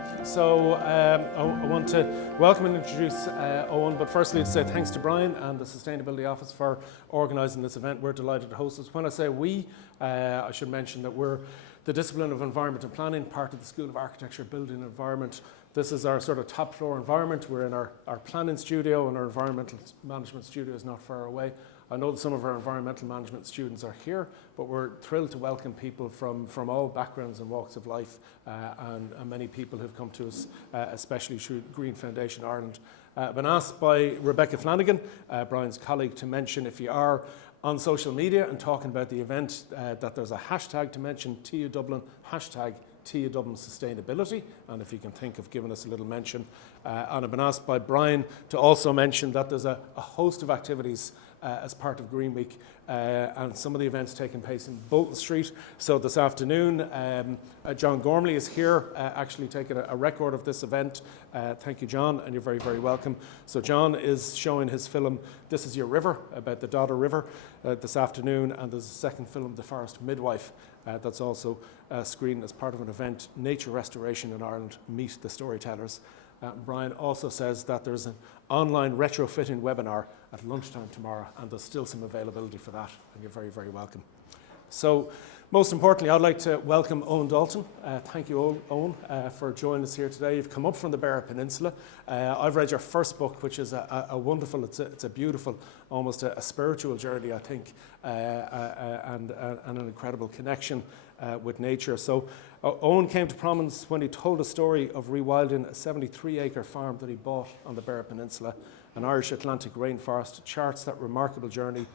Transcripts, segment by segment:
I want to welcome and introduce Owen, but firstly to say thanks to Brian and the Sustainability Office for organising this event. We're delighted to host us. When I say we, I should mention that we're the discipline of environment and planning, part of the School of Architecture, Building and Environment. This is our sort of top floor environment. We're in our planning studio, and our environmental management studio is not far away. I know that some of our environmental management students are here, but we're thrilled to welcome people from all backgrounds and walks of life, and many people who've come to us, especially through Green Foundation Ireland. I've been asked by Rebecca Flanagan, Brian's colleague, to mention if you are on social media and talking about the event, that there's a hashtag to mention, TU Dublin, hashtag TU Dublin Sustainability, and if you can think of giving us a little mention. And I've been asked by Brian to also mention that there's a host of activities as part of Green Week, and some of the events taking place in Bolton Street. So this afternoon, John Gormley is here, actually taking a record of this event. Thank you, John, and you're very, very welcome. So John is showing his film, This Is Your River, about the Dodder River this afternoon, and there's a second film, The Forest Midwife, that's also screened as part of an event, Nature Restoration in Ireland, Meet the Storytellers. Brian also says that there's an online retrofitting webinar at lunchtime tomorrow, and there's still some availability for that, and you're very, very welcome. So, most importantly, I'd like to welcome Owen Daltun. Thank you, Owen, for joining us here today. You've come up from the Beara Peninsula. I've read your first book, which is a wonderful, it's a beautiful, almost a spiritual journey, I think, and an incredible connection with nature. So Owen came to prominence when he told a story of rewilding a 73-acre farm that he bought on the Beara Peninsula, an Irish Atlantic Rainforest. Charts that remarkable journey,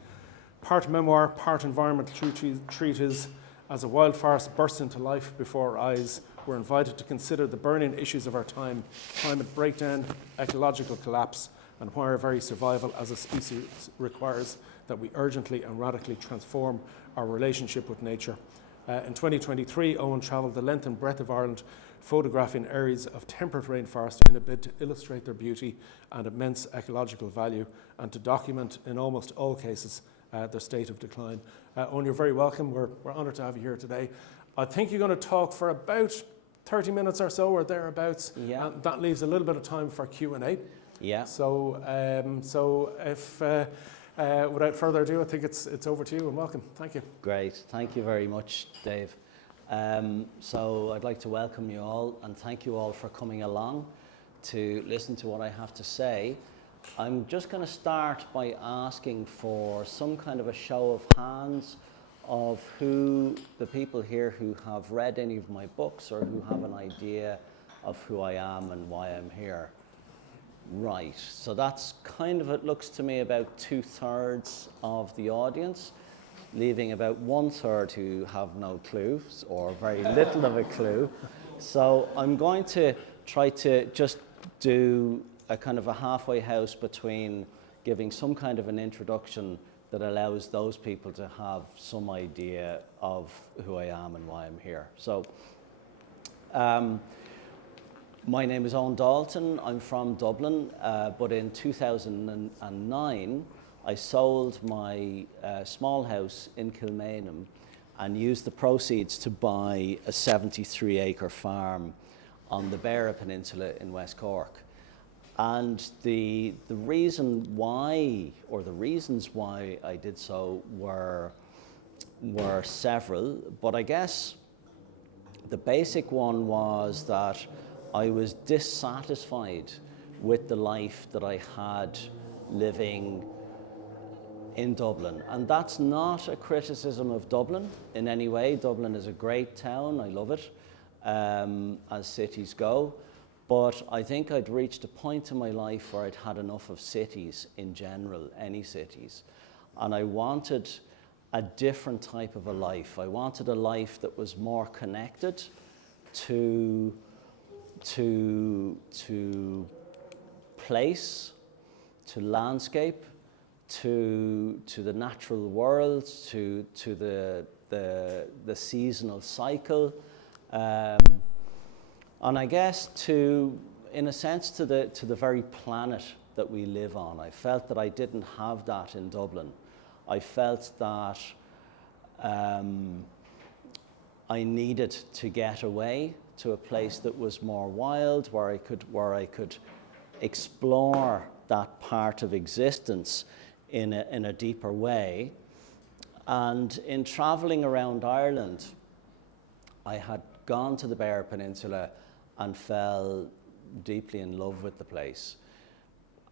part memoir, part environmental treatise. As a wildforest burst into life before our eyes, we're invited to consider the burning issues of our time: climate breakdown, ecological collapse, and why our very survival as a species requires that we urgently and radically transform our relationship with nature. In 2023, Owen travelled the length and breadth of Ireland, photographing areas of temperate rainforest in a bid to illustrate their beauty and immense ecological value, and to document, in almost all cases, their state of decline. Owen, you're very welcome. We're honoured to have you here today. I think you're going to talk for about 30 minutes or so, or thereabouts. Yeah. And that leaves a little bit of time for Q&A. Yeah. So if without further ado, I think it's over to you, and welcome. Thank you. Great. Thank you very much, Dave. So I'd like to welcome you all, and thank you all for coming along to listen to what I have to say. I'm just going to start by asking for some kind of a show of hands of who the people here who have read any of my books or who have an idea of who I am and why I'm here. Right, so that's kind of, it looks to me, about 2/3 of the audience, leaving about 1/3 who have no clue or very little of a clue. So I'm going to try to just do a kind of a halfway house between giving some kind of an introduction that allows those people to have some idea of who I am and why I'm here. So, my name is Owen Daltun. I'm from Dublin, but in 2009, I sold my small house in Kilmainham and used the proceeds to buy a 73-acre farm on the Beara Peninsula in West Cork. And the reason why, or the reasons why I did so were several, but I guess the basic one was that I was dissatisfied with the life that I had living in Dublin. And that's not a criticism of Dublin in any way. Dublin is a great town, I love it, as cities go. But I think I'd reached a point in my life where I'd had enough of cities in general, any cities. And I wanted a different type of a life. I wanted a life that was more connected to place, to landscape, to the natural world, to the seasonal cycle, and I guess in a sense, to the very planet that we live on. I felt that I didn't have that in Dublin. I felt that I needed to get away, to a place that was more wild, where I could explore that part of existence in a deeper way. And in traveling around Ireland, I had gone to the Beara Peninsula and fell deeply in love with the place.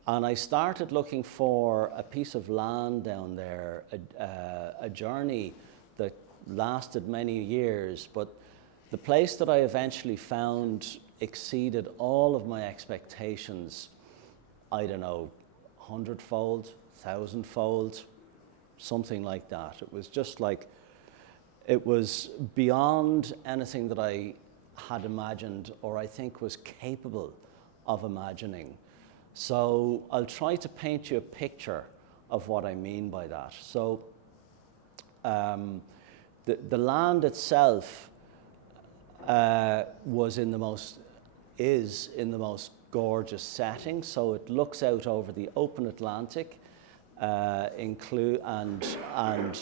And I started looking for a piece of land down there, a journey that lasted many years, but the place that I eventually found exceeded all of my expectations, I don't know, 100-fold, 1,000-fold, something like that. It was just like, it was beyond anything that I had imagined or I think was capable of imagining. So I'll try to paint you a picture of what I mean by that. So the land itself is in the most gorgeous setting. So it looks out over the open Atlantic, and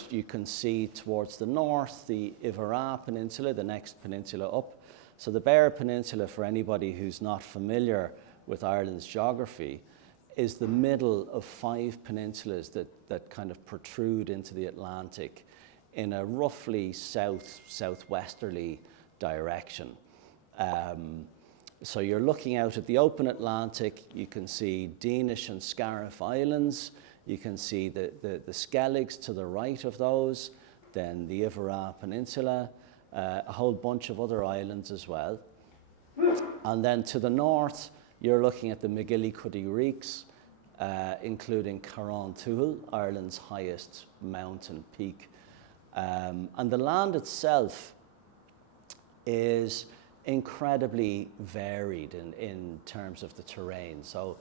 you can see towards the north the Beara Peninsula, the next peninsula up. So the Beara Peninsula, for anybody who's not familiar with Ireland's geography, is the middle of 5 peninsulas that kind of protrude into the Atlantic in a roughly southwesterly direction. So you're looking out at the open Atlantic. You can see Danish and Scariff Islands. You can see the Skelligs to the right of those, then the Beara Peninsula, a whole bunch of other islands as well. And then to the north, you're looking at the McGillicuddy Reeks, including Carrauntoohil, Ireland's highest mountain peak. And the land itself is incredibly varied in terms of the terrain. So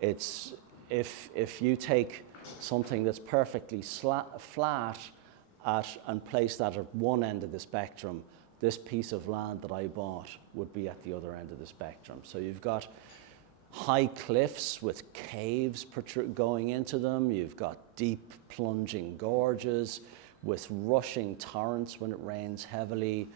it's, if you take something that's perfectly flat and place that at one end of the spectrum, this piece of land that I bought would be at the other end of the spectrum. So you've got high cliffs with caves going into them. You've got deep plunging gorges with rushing torrents when it rains heavily,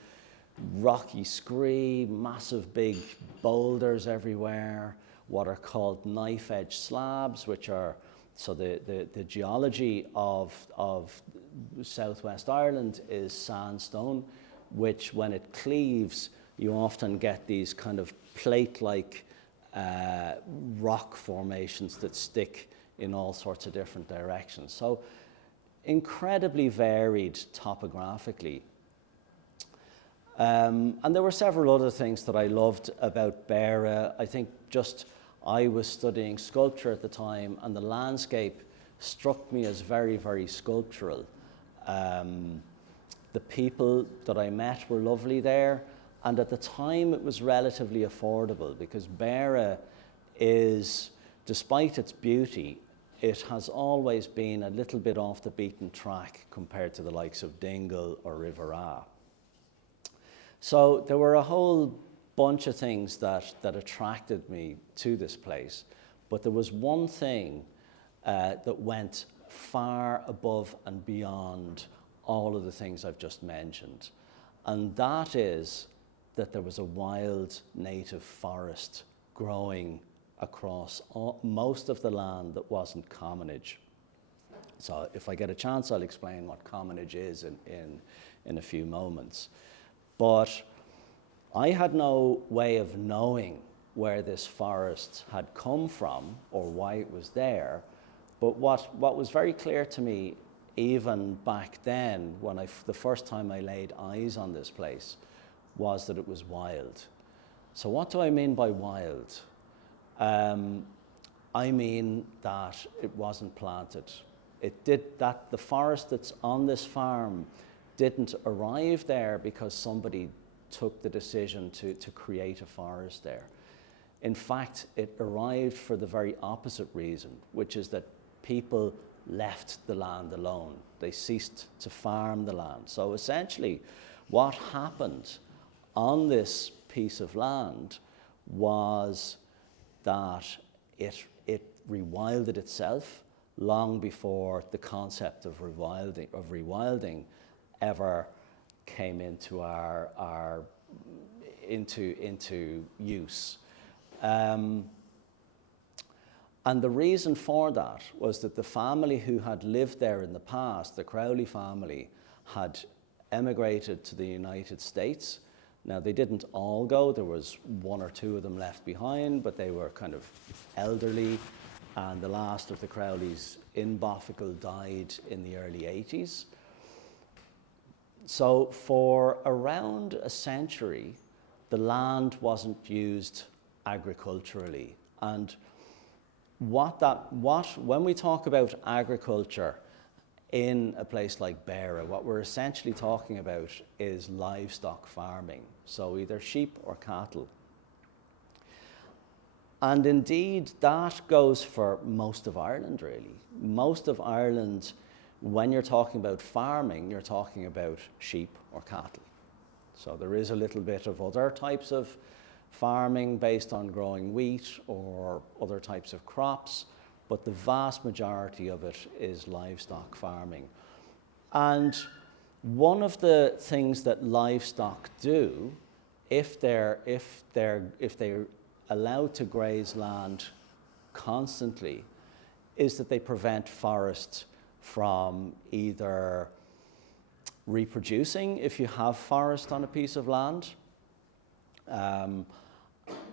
rocky scree, massive big boulders everywhere, what are called knife-edge slabs, which are, so the geology of Southwest Ireland is sandstone, which when it cleaves, you often get these kind of plate-like rock formations that stick in all sorts of different directions. So incredibly varied topographically. And there were several other things that I loved about Beara. I think just I was studying sculpture at the time, and the landscape struck me as very, very sculptural. The people that I met were lovely there, and at the time it was relatively affordable, because Beara is, despite its beauty, it has always been a little bit off the beaten track compared to the likes of Dingle or Riveragh. So there were a whole bunch of things that attracted me to this place, but there was one thing that went far above and beyond all of the things I've just mentioned, and that is that there was a wild native forest growing across most of the land that wasn't commonage. So if I get a chance, I'll explain what commonage is in a few moments. But I had no way of knowing where this forest had come from or why it was there. But what was very clear to me, even back then, when the first time I laid eyes on this place, was that it was wild. So what do I mean by wild? I mean that it wasn't planted. The forest that's on this farm didn't arrive there because somebody took the decision to create a forest there. In fact, it arrived for the very opposite reason, which is that people left the land alone. They ceased to farm the land. So essentially, what happened on this piece of land was that it rewilded itself long before the concept of rewilding ever came into our into use. And the reason for that was that the family who had lived there in the past, the Crowley family, had emigrated to the United States. Now, they didn't all go. There was one or two of them left behind, but they were kind of elderly. And the last of the Crowleys in Bothwell died in the early 80s. So for around a century, the land wasn't used agriculturally. And when we talk about agriculture in a place like Beara, what we're essentially talking about is livestock farming, so either sheep or cattle. And indeed, that goes for most of Ireland, really. Most of Ireland, when you're talking about farming, you're talking about sheep or cattle. So there is a little bit of other types of farming based on growing wheat or other types of crops, but the vast majority of it is livestock farming. And one of the things that livestock do, if they're allowed to graze land constantly, is that they prevent forests from either reproducing if you have forest on a piece of land.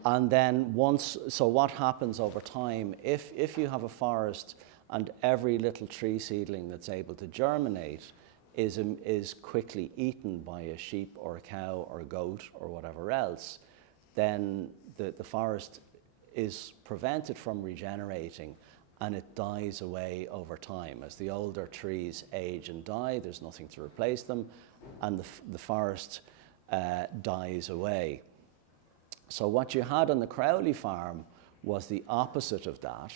And then so what happens over time, if you have a forest and every little tree seedling that's able to germinate is quickly eaten by a sheep or a cow or a goat or whatever else, then the forest is prevented from regenerating and it dies away over time. As the older trees age and die, there's nothing to replace them, and the forest dies away. So what you had on the Crowley farm was the opposite of that,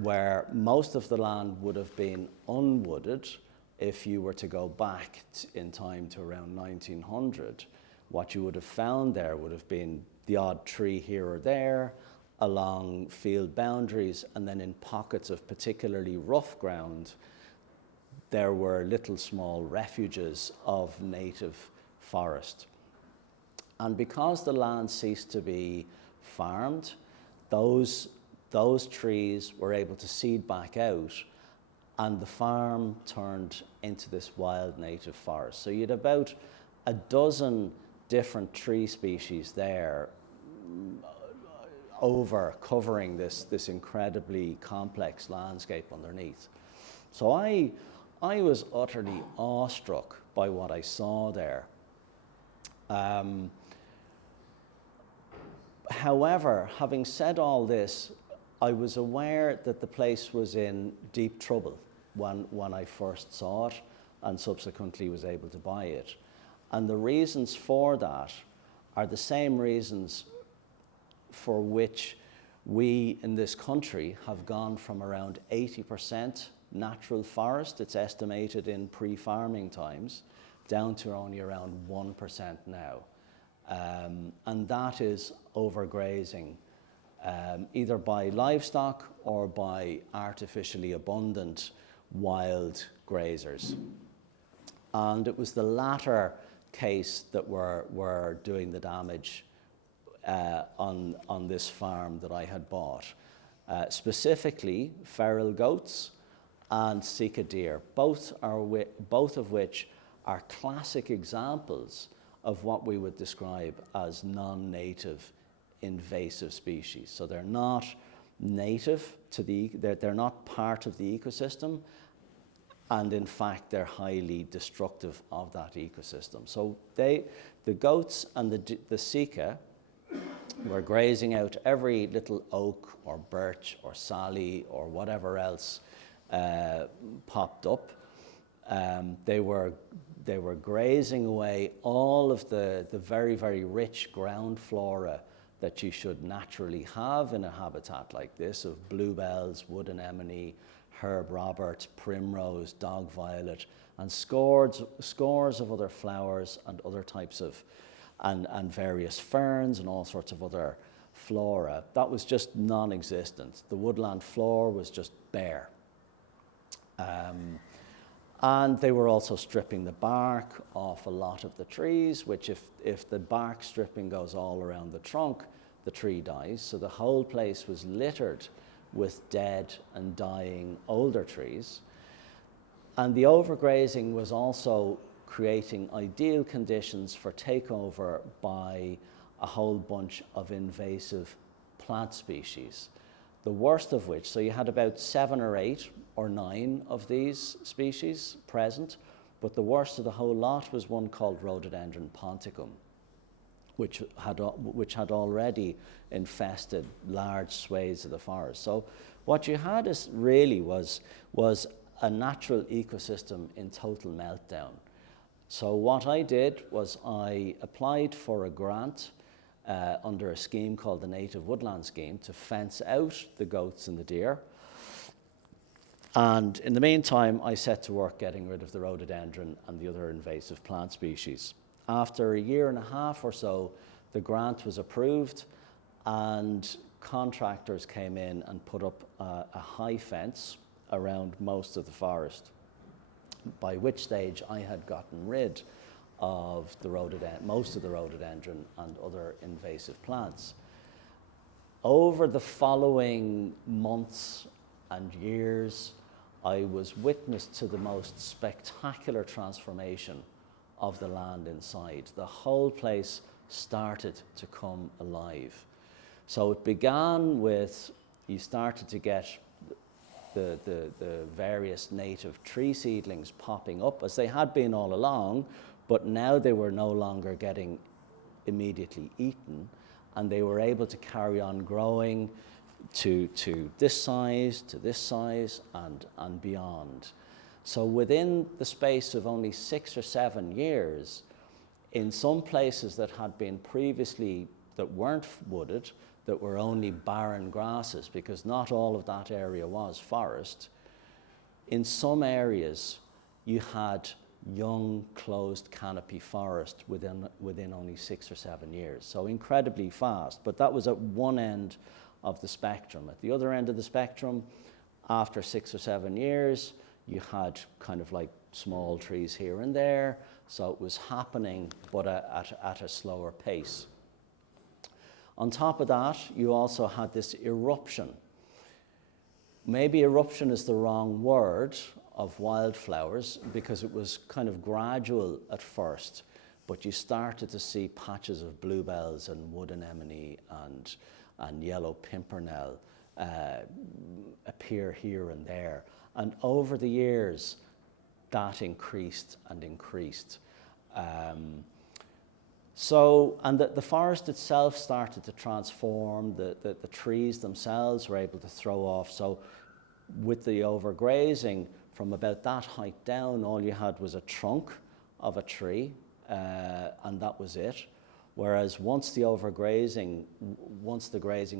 where most of the land would have been unwooded. If you were to go back in time to around 1900, what you would have found there would have been the odd tree here or there along field boundaries, and then in pockets of particularly rough ground, there were little small refuges of native forest. And because the land ceased to be farmed, those trees were able to seed back out, and the farm turned into this wild native forest. So you had about a dozen different tree species there covering this incredibly complex landscape underneath. So I was utterly awestruck by what I saw there. However, having said all this, I was aware that the place was in deep trouble when I first saw it and subsequently was able to buy it. And the reasons for that are the same reasons for which we in this country have gone from around 80% natural forest, it's estimated in pre-farming times, down to only around 1% now. And that is overgrazing, either by livestock or by artificially abundant wild grazers. And it was the latter case that were doing the damage on this farm that I had bought. Specifically, feral goats and Sika deer, both of which are classic examples of what we would describe as non-native invasive species. So they're not native to they're not part of the ecosystem, and in fact they're highly destructive of that ecosystem. So the goats and the Sika were grazing out every little oak or birch or sally or whatever else popped up. They were grazing away all of the very, very rich ground flora that you should naturally have in a habitat like this, of bluebells, wood anemone, herb robert, primrose, dog violet, and scores of other flowers and other types of, and various ferns and all sorts of other flora. That was just non-existent. The woodland floor was just bare. And they were also stripping the bark off a lot of the trees, which if the bark stripping goes all around the trunk, the tree dies. So the whole place was littered with dead and dying older trees. And the overgrazing was also creating ideal conditions for takeover by a whole bunch of invasive plant species. The worst of which, so you had about 7 or 8 or 9 of these species present, but the worst of the whole lot was one called Rhododendron ponticum, which had already infested large swathes of the forest. So what you had is really was a natural ecosystem in total meltdown. So what I did was I applied for a grant under a scheme called the Native Woodland Scheme to fence out the goats and the deer. And in the meantime, I set to work getting rid of the rhododendron and the other invasive plant species. After a year and a half or so, the grant was approved and contractors came in and put up a high fence around most of the forest, by which stage I had gotten rid of most of the rhododendron and other invasive plants. Over the following months and years, I was witness to the most spectacular transformation of the land inside. The whole place started to come alive. So it began with, you started to get the various native tree seedlings popping up, as they had been all along, but now they were no longer getting immediately eaten, and they were able to carry on growing to this size, and beyond. So within the space of only 6 or 7 years, in some places that had been previously, that weren't wooded, that were only barren grasses, because not all of that area was forest, in some areas you had young closed canopy forest within only 6 or 7 years. So incredibly fast, but that was at one end of the spectrum. At the other end of the spectrum, after 6 or 7 years, you had kind of like small trees here and there, so it was happening, but at a slower pace. On top of that, you also had this eruption. Maybe eruption is the wrong word, of wildflowers, because it was kind of gradual at first, but you started to see patches of bluebells and wood anemone and yellow pimpernel appear here and there. And over the years, that increased and increased. And the forest itself started to transform. The trees themselves were able to throw off. So with the overgrazing, from about that height down, all you had was a trunk of a tree, and that was it. Whereas once the grazing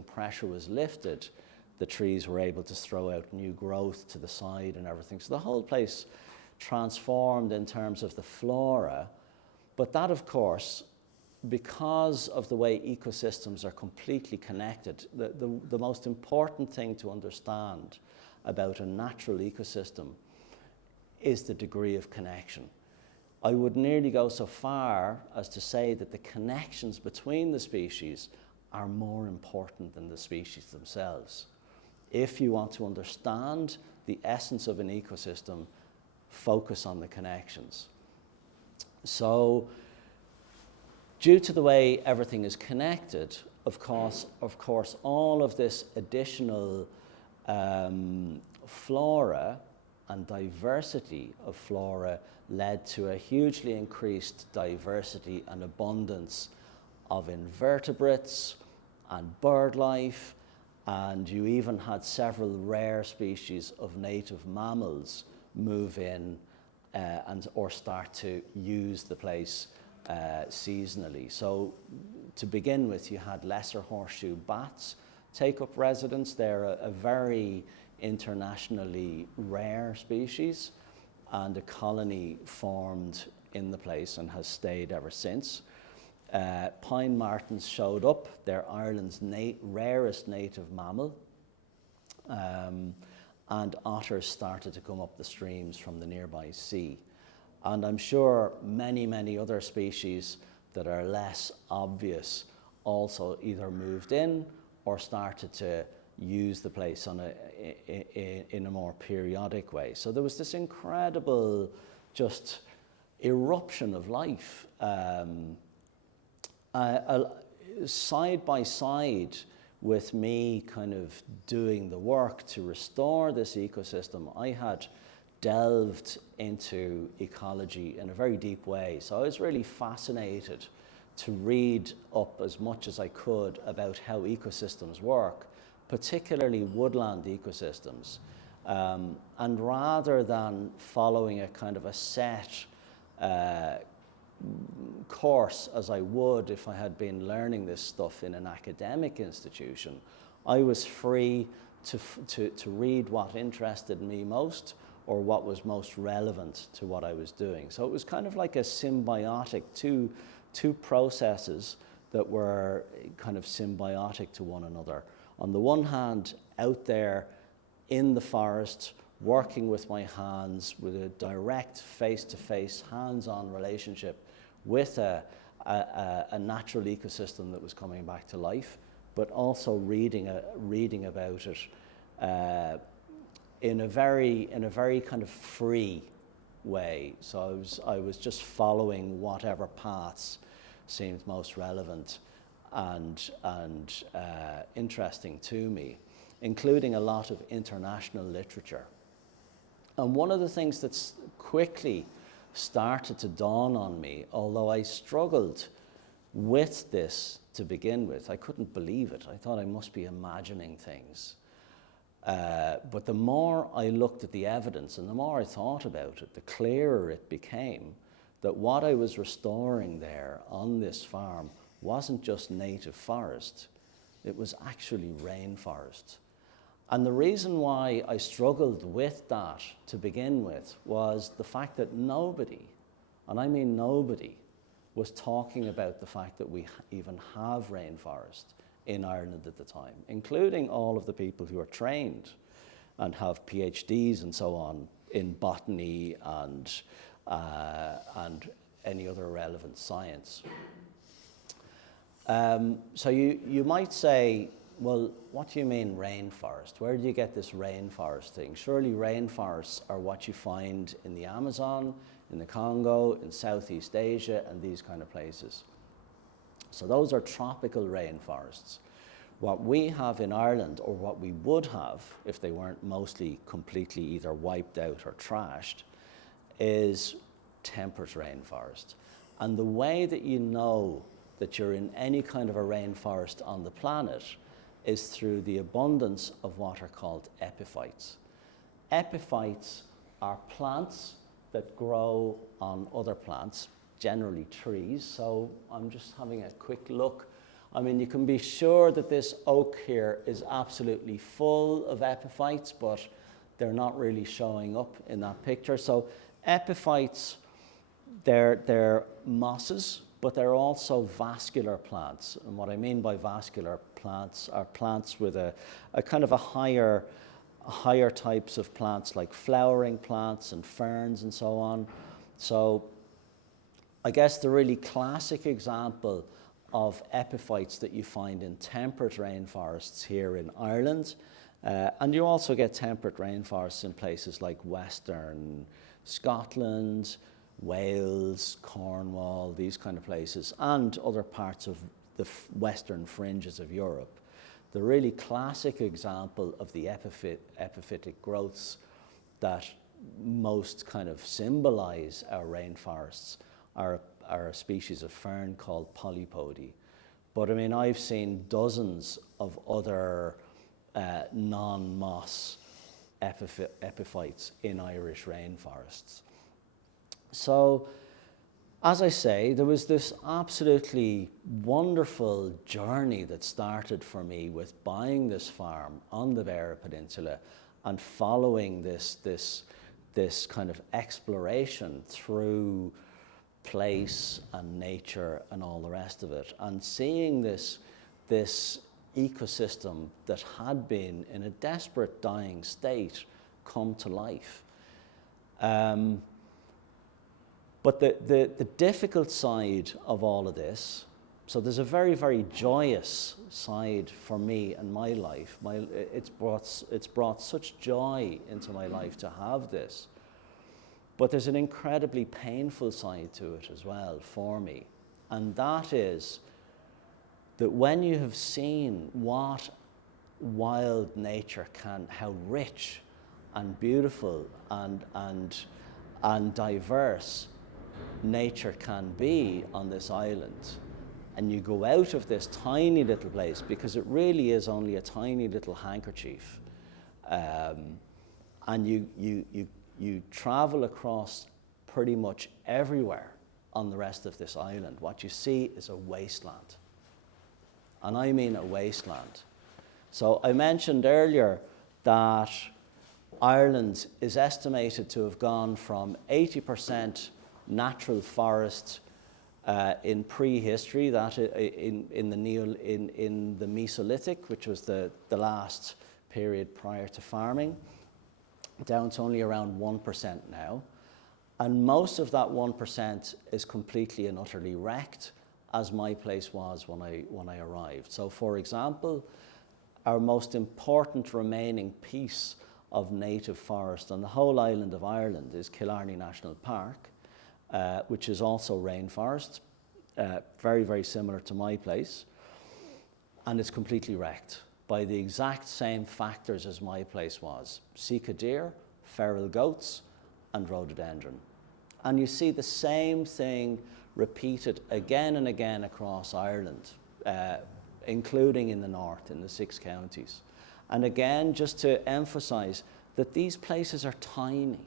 pressure was lifted, the trees were able to throw out new growth to the side and everything. So the whole place transformed in terms of the flora. But that, of course, because of the way ecosystems are completely connected, the most important thing to understand about a natural ecosystem is the degree of connection. I would nearly go so far as to say that the connections between the species are more important than the species themselves. If you want to understand the essence of an ecosystem, focus on the connections. So, due to the way everything is connected, of course, all of this additional flora and diversity of flora led to a hugely increased diversity and abundance of invertebrates and bird life, and you even had several rare species of native mammals move in or start to use the place seasonally. So to begin with, you had lesser horseshoe bats take up residence. They're a very internationally rare species, and a colony formed in the place and has stayed ever since. Pine martens showed up. They're Ireland's rarest native mammal. and otters started to come up the streams from the nearby sea. And I'm sure many, many other species that are less obvious also either moved in or started to use the place in a more periodic way. So there was this incredible just eruption of life side by side with me kind of doing the work to restore this ecosystem. I had delved into ecology in a very deep way. So I was really fascinated to read up as much as I could about how ecosystems work, particularly woodland ecosystems. And rather than following a kind of a set course as I would if I had been learning this stuff in an academic institution, I was free to read what interested me most or what was most relevant to what I was doing. So it was kind of like a symbiotic, two processes that were kind of symbiotic to one another. On the one hand, out there in the forest, working with my hands, with a direct face-to-face, hands-on relationship with a natural ecosystem that was coming back to life, but also reading about it in a very kind of free way. So I was just following whatever paths seemed most relevant and interesting to me, including a lot of international literature. And one of the things that's quickly started to dawn on me, although I struggled with this to begin with, I couldn't believe it. I thought I must be imagining things. But the more I looked at the evidence and the more I thought about it, the clearer it became that what I was restoring there on this farm wasn't just native forest, it was actually rainforest. And the reason why I struggled with that to begin with was the fact that nobody, and I mean nobody, was talking about the fact that we even have rainforest in Ireland at the time, including all of the people who are trained and have PhDs and so on in botany and any other relevant science. So you might say, well, what do you mean rainforest? Where do you get this rainforest thing? Surely rainforests are what you find in the Amazon, in the Congo, in Southeast Asia, and these kind of places. So those are tropical rainforests. What we have in Ireland, or what we would have if they weren't mostly completely either wiped out or trashed, is temperate rainforest. And the way that you know that you're in any kind of a rainforest on the planet is through the abundance of what are called epiphytes. Epiphytes are plants that grow on other plants, generally trees. So I'm just having a quick look. I mean, you can be sure that this oak here is absolutely full of epiphytes, but they're not really showing up in that picture. So epiphytes, they're mosses, but they're also vascular plants. And what I mean by vascular plants are plants with a kind of a higher types of plants, like flowering plants and ferns and so on. So I guess the really classic example of epiphytes that you find in temperate rainforests here in Ireland, and you also get temperate rainforests in places like Western Scotland, Wales, Cornwall, these kind of places, and other parts of the western fringes of Europe. The really classic example of the epiphytic growths that most kind of symbolize our rainforests are a species of fern called polypody. But I mean, I've seen dozens of other non-moss epiphytes in Irish rainforests. So, as I say, there was this absolutely wonderful journey that started for me with buying this farm on the Beara Peninsula and following this kind of exploration through place and nature and all the rest of it, and seeing this ecosystem that had been in a desperate dying state come to life. But the difficult side of all of this, so there's a very, very joyous side for me and my life. It's brought such joy into my life to have this. But there's an incredibly painful side to it as well for me. And that is that when you have seen what wild nature can, how rich and beautiful and diverse nature can be on this island, and you go out of this tiny little place, because it really is only a tiny little handkerchief, and you travel across pretty much everywhere on the rest of this island, what you see is a wasteland. And I mean a wasteland. So I mentioned earlier that Ireland is estimated to have gone from 80% natural forest in prehistory, that in the Mesolithic, which was the last period prior to farming, down to only around 1% now. And most of that 1% is completely and utterly wrecked, as my place was when I arrived. So for example, our most important remaining piece of native forest on the whole island of Ireland is Killarney National Park, which is also rainforest, very, very similar to my place, and it's completely wrecked by the exact same factors as my place was: Sika deer, feral goats, and rhododendron. And you see the same thing repeated again and again across Ireland, including in the north, in the 6 counties. And again, just to emphasize that these places are tiny.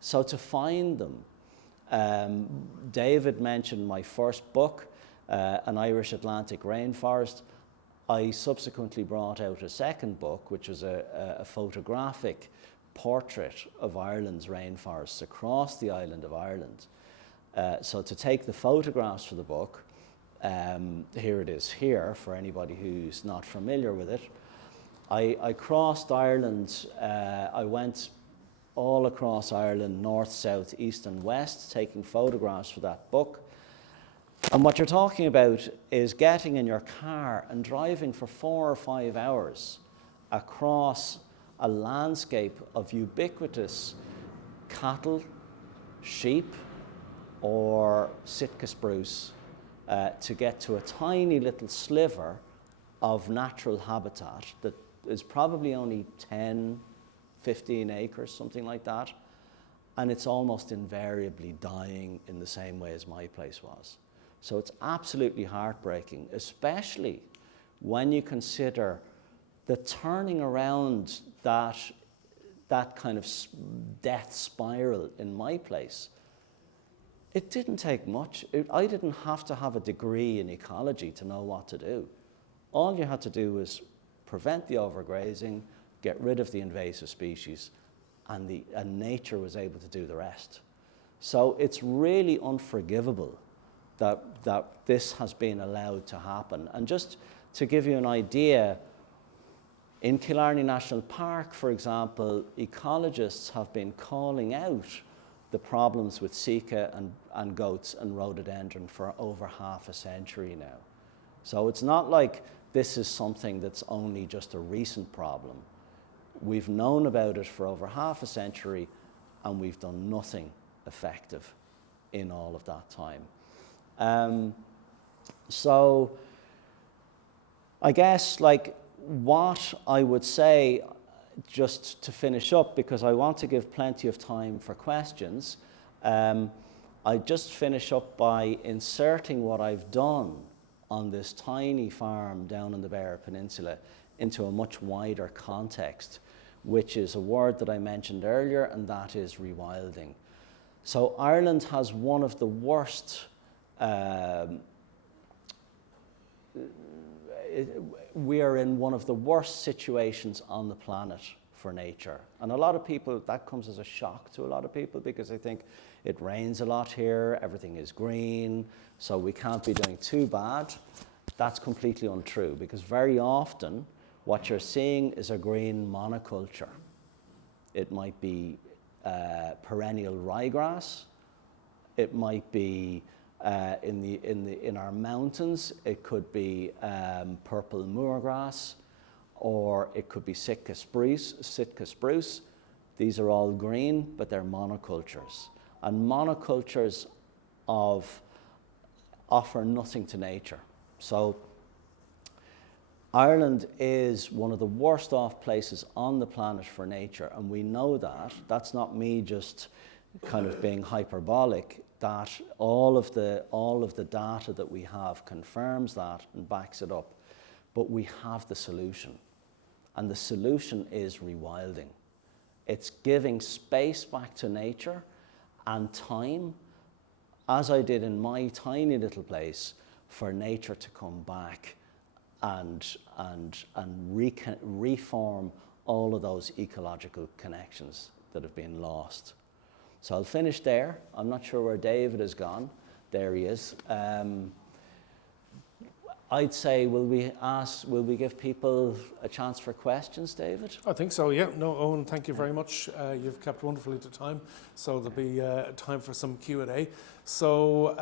So to find them, David mentioned my first book, An Irish Atlantic Rainforest. I subsequently brought out a second book, which was a photographic portrait of Ireland's rainforests across the island of Ireland. So to take the photographs for the book, here it is here for anybody who's not familiar with it. I crossed Ireland, I went all across Ireland, north, south, east and west, taking photographs for that book. And what you're talking about is getting in your car and driving for 4 or 5 hours across a landscape of ubiquitous cattle, sheep, or Sitka spruce to get to a tiny little sliver of natural habitat that is probably only 10, 15 acres, something like that. And it's almost invariably dying in the same way as my place was. So it's absolutely heartbreaking, especially when you consider the turning around that kind of death spiral in my place. It didn't take much. I didn't have to have a degree in ecology to know what to do. All you had to do was prevent the overgrazing, get rid of the invasive species, and nature was able to do the rest. So it's really unforgivable that this has been allowed to happen. And just to give you an idea, in Killarney National Park, for example, ecologists have been calling out the problems with Sika and goats and rhododendron for over half a century now. So it's not like this is something that's only just a recent problem. We've known about it for over half a century, and we've done nothing effective in all of that time. So I guess what I would say, just to finish up, because I want to give plenty of time for questions, I just finish up by inserting what I've done on this tiny farm down in the Beara Peninsula into a much wider context, which is a word that I mentioned earlier, and that is rewilding. So Ireland has one of the worst, we are in one of the worst situations on the planet for nature. And a lot of people, that comes as a shock to a lot of people, because they think it rains a lot here, everything is green, so we can't be doing too bad. That's completely untrue, because very often what you're seeing is a green monoculture. it might be perennial ryegrass, it might be in our mountains, it could be purple moorgrass, or it could be Sitka spruce. These are all green, but they're monocultures. And monocultures offer nothing to nature. So Ireland is one of the worst off places on the planet for nature, and we know that. That's not me just kind of being hyperbolic. That all of the data that we have confirms that and backs it up. But we have the solution, and the solution is rewilding. It's giving space back to nature and time, as I did in my tiny little place, for nature to come back and reform all of those ecological connections that have been lost. So I'll finish there. I'm not sure where David has gone. There he is. I'd say, will we give people a chance for questions, David? I think so, yeah. No, Owen, thank you very much. You've kept wonderfully to time, so there'll be time for some Q&A. So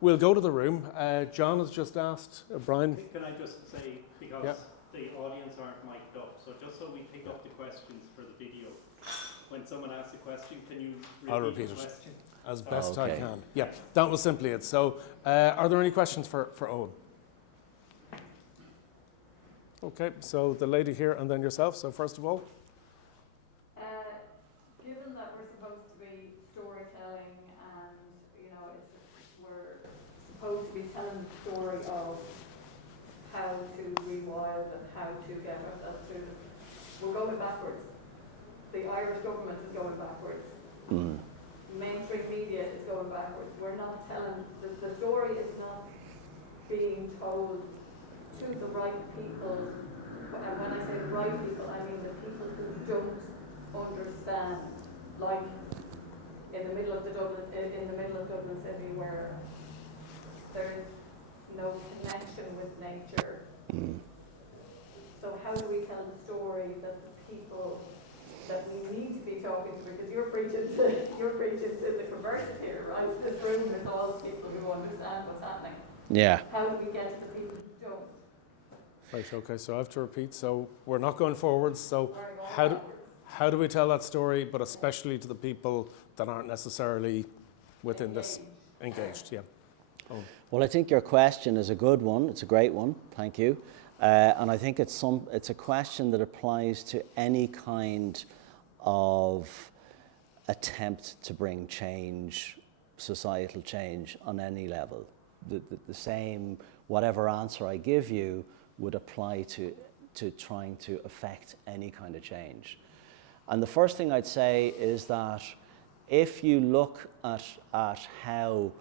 we'll go to the room. John has just asked, Brian. Can I just say, because the audience aren't mic'd up, so just so we pick up the questions for the video, when someone asks a question, can you repeat the question? As best I can. Yeah, that was simply it. So are there any questions for Owen? Okay, so the lady here and then yourself. So first of all. Given that we're supposed to be storytelling and, we're supposed to be telling the story of how to rewild and how to get ourselves through this, we're going backwards. The Irish government is going backwards. Mainstream media is going backwards. We're not telling, the story is not being told to the right people, and when I say the right people, I mean the people who don't understand. Like in the middle of Dublin City, where there is no connection with nature. So how do we tell the story that the people that we need to be talking to, because you're preaching to the converted here, right? This room is all people who understand what's happening. Yeah. How do we get to the people who don't? Right, okay, so I have to repeat. So we're not going forwards. So Backwards. how do we tell that story, but especially to the people that aren't necessarily within this engaged? Yeah. Oh. Well, I think your question is a good one. It's a great one. Thank you. And I think it's a question that applies to any kind of attempt to bring change, societal change on any level. The same, whatever answer I give you would apply to trying to affect any kind of change. And the first thing I'd say is that if you look at how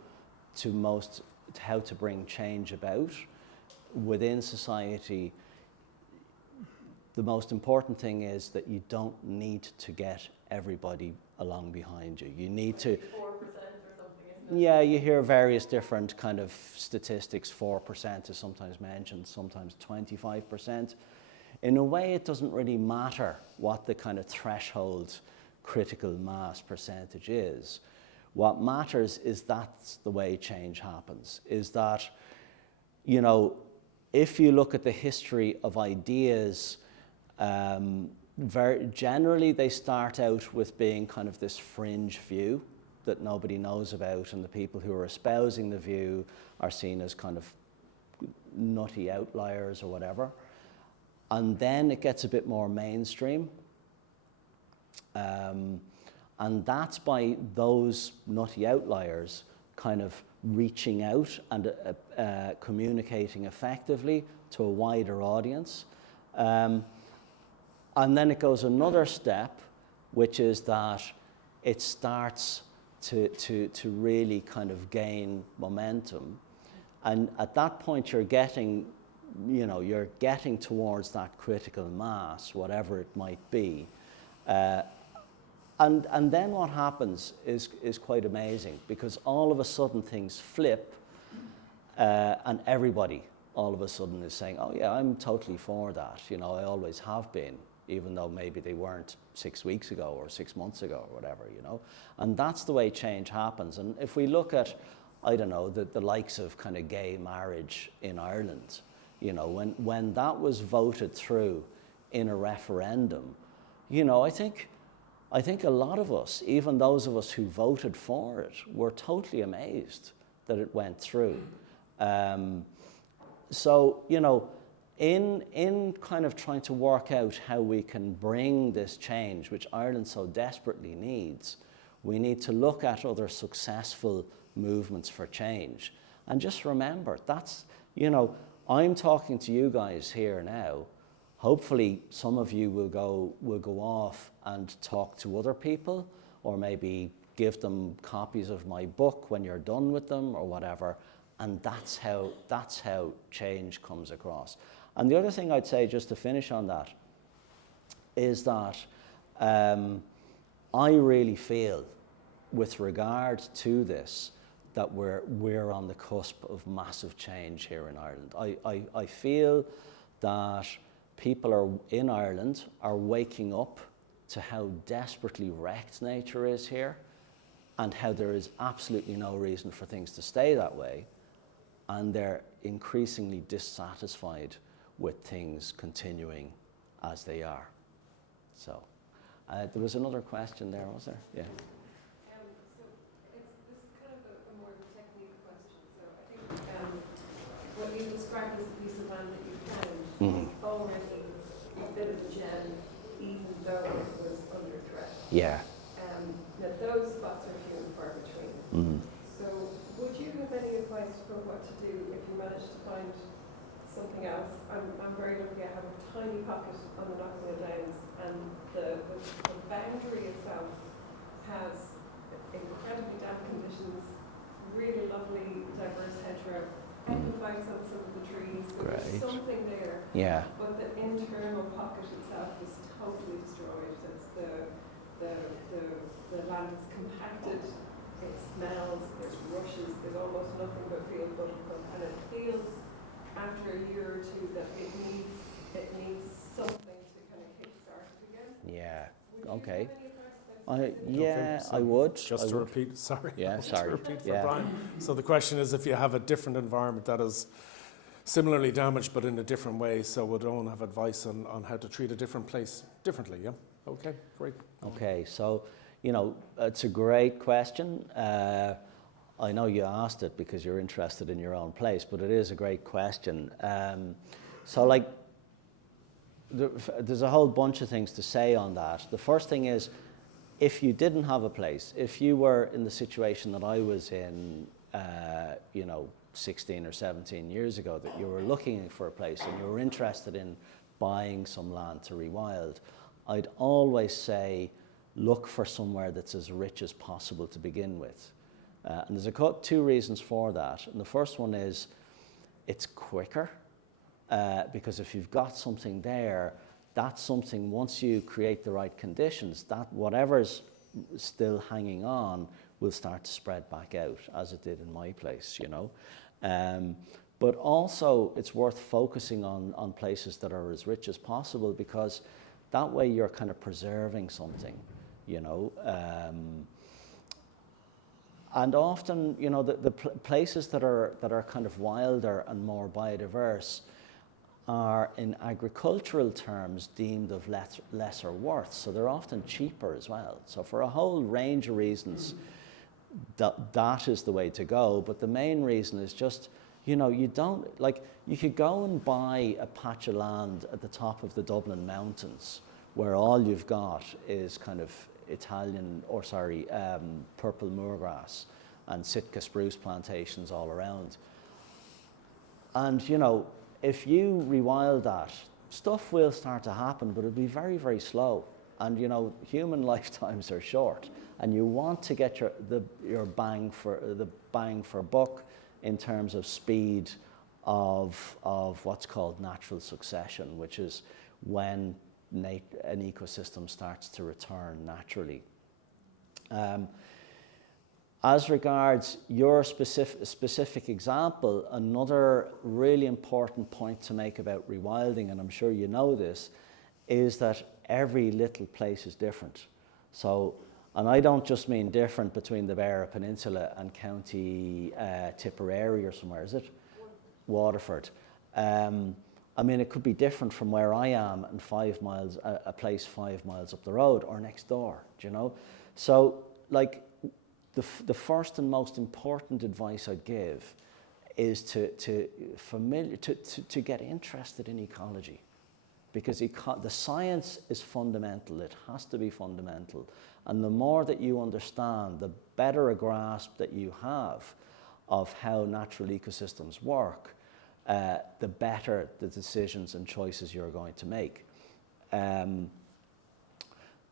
to bring change about within society, the most important thing is that you don't need to get everybody along behind you. You need to... 4% or something, isn't it? Yeah, you hear various different kind of statistics. 4% is sometimes mentioned, sometimes 25%. In a way, it doesn't really matter what the kind of threshold critical mass percentage is. What matters is that's the way change happens, is that, if you look at the history of ideas, very generally they start out with being kind of this fringe view that nobody knows about, and the people who are espousing the view are seen as kind of nutty outliers or whatever. And then it gets a bit more mainstream. And that's by those nutty outliers kind of reaching out and communicating effectively to a wider audience. And then it goes another step, which is that it starts to really kind of gain momentum. And at that point you're getting towards that critical mass, whatever it might be. And then what happens is quite amazing, because all of a sudden things flip, and everybody all of a sudden is saying, oh yeah, I'm totally for that, I always have been. even though maybe they weren't 6 weeks ago or 6 months ago or whatever, you know. And that's the way change happens. And if we look at, I don't know, the likes of kind of gay marriage in Ireland, you know, when that was voted through in a referendum, you know, I think a lot of us, even those of us who voted for it, were totally amazed that it went through. So, you know, in kind of trying to work out how we can bring this change, which Ireland so desperately needs, we need to look at other successful movements for change. And just remember, that's, you know, I'm talking to you guys here now. Hopefully some of you will go off and talk to other people, or maybe give them copies of my book when you're done with them or whatever. And that's how change comes across. And the other thing I'd say, just to finish on that, is that I really feel, with regard to this, that we're on the cusp of massive change here in Ireland. I feel that people in Ireland are waking up to how desperately wrecked nature is here, and how there is absolutely no reason for things to stay that way, and they're increasingly dissatisfied with things continuing as they are. So, there was another question there, was there? Yeah. So this is kind of a more technique question. So I think what you described as a piece of land that you found was already a bit of a gem, even though it was under threat. Yeah. Now those spots are few and far between. So would you have any advice for what to do if you manage to find something else? I'm very lucky. I have a tiny pocket on the Knocknail Downs, and the boundary itself has incredibly damp conditions, really lovely diverse hedgerow, epiphytes on some of the trees. So there's something there. Yeah. But the internal pocket itself is totally destroyed. It's the land is compacted. It smells. There's rushes. There's almost nothing but field buttercup, and it feels, after a year or two, that it needs something to kind of kickstart it again. Yeah. Would Okay. you have any advice there? I would. Just to repeat, sorry. Yeah, sorry. To repeat for Yeah. Brian. So the question is, if you have a different environment that is similarly damaged but in a different way, so would Owen have advice on how to treat a different place differently, yeah? Okay, great. Okay, so, you know, it's a great question. I know you asked it because you're interested in your own place, but it is a great question. So, like, there's a whole bunch of things to say on that. The first thing is, if you didn't have a place, if you were in the situation that I was in, you know, 16 or 17 years ago, that you were looking for a place and you were interested in buying some land to rewild, I'd always say, look for somewhere that's as rich as possible to begin with. And there's two reasons for that. And the first one is, it's quicker, because if you've got something there, that's something, once you create the right conditions, that whatever's still hanging on will start to spread back out, as it did in my place, you know. But also, it's worth focusing on places that are as rich as possible, because that way you're kind of preserving something, you know. And often, you know, the places that are kind of wilder and more biodiverse are, in agricultural terms, deemed of lesser worth. So they're often cheaper as well. So for a whole range of reasons, that is the way to go. But the main reason is just, you know, you could go and buy a patch of land at the top of the Dublin Mountains, where all you've got is kind of purple moorgrass and Sitka spruce plantations all around. And, you know, if you rewild that, stuff will start to happen, but it'll be very, very slow. And, you know, human lifetimes are short, and you want to get your bang for buck in terms of speed of what's called natural succession, which is when an ecosystem starts to return naturally. As regards your specific example, another really important point to make about rewilding, and I'm sure you know this, is that every little place is different. So, and I don't just mean different between the Beara Peninsula and County Tipperary or somewhere, is it? Waterford. I mean, it could be different from where I am and 5 miles, a place 5 miles up the road or next door, do you know? So, like, the first and most important advice I'd give is to get interested in ecology, because the science is fundamental. It has to be fundamental. And the more that you understand, the better a grasp that you have of how natural ecosystems work, the better the decisions and choices you're going to make.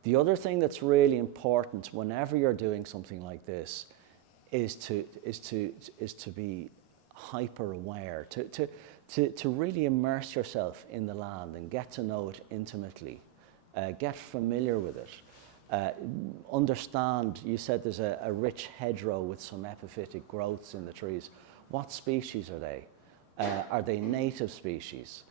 The other thing that's really important whenever you're doing something like this is to be hyper aware, to really immerse yourself in the land and get to know it intimately, get familiar with it. Understand, you said there's a rich hedgerow with some epiphytic growths in the trees. What species are they? Are they native species?